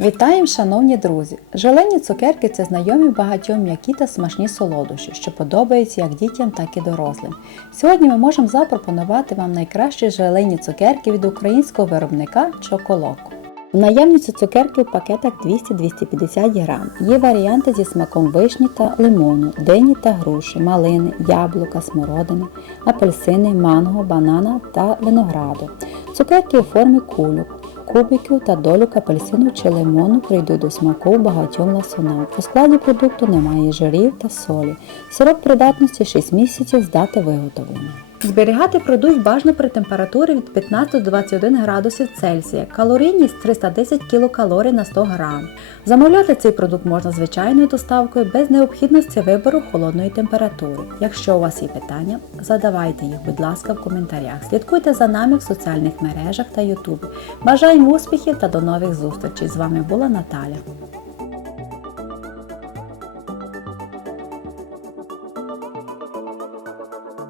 Вітаємо, шановні друзі! Желені цукерки це знайомі багатьом м'які та смачні солодощі, що подобаються як дітям, так і дорослим. Сьогодні ми можемо запропонувати вам найкращі желені цукерки від українського виробника Чоколоко. В наявності цукерки в пакетах 200-250 грам. Є варіанти зі смаком вишні та лимону, дині та груші, малини, яблука, смородини, апельсини, манго, банана та винограду. Цукерки у формі кульок, кубиків та долю апельсину чи лимону прийдуть до смаку багатьом ласунам. У складі продукту немає жирів та солі. Сирок придатності 6 місяців з дати виготовлення. Зберігати продукт бажано при температурі від 15 до 21 градусів Цельсія. Калорійність 310 кілокалорій на 100 грам. Замовляти цей продукт можна звичайною доставкою без необхідності вибору холодної температури. Якщо у вас є питання, задавайте їх, будь ласка, в коментарях. Слідкуйте за нами в соціальних мережах та Ютубі. Бажаємо успіхів та до нових зустрічей! З вами була Наталя.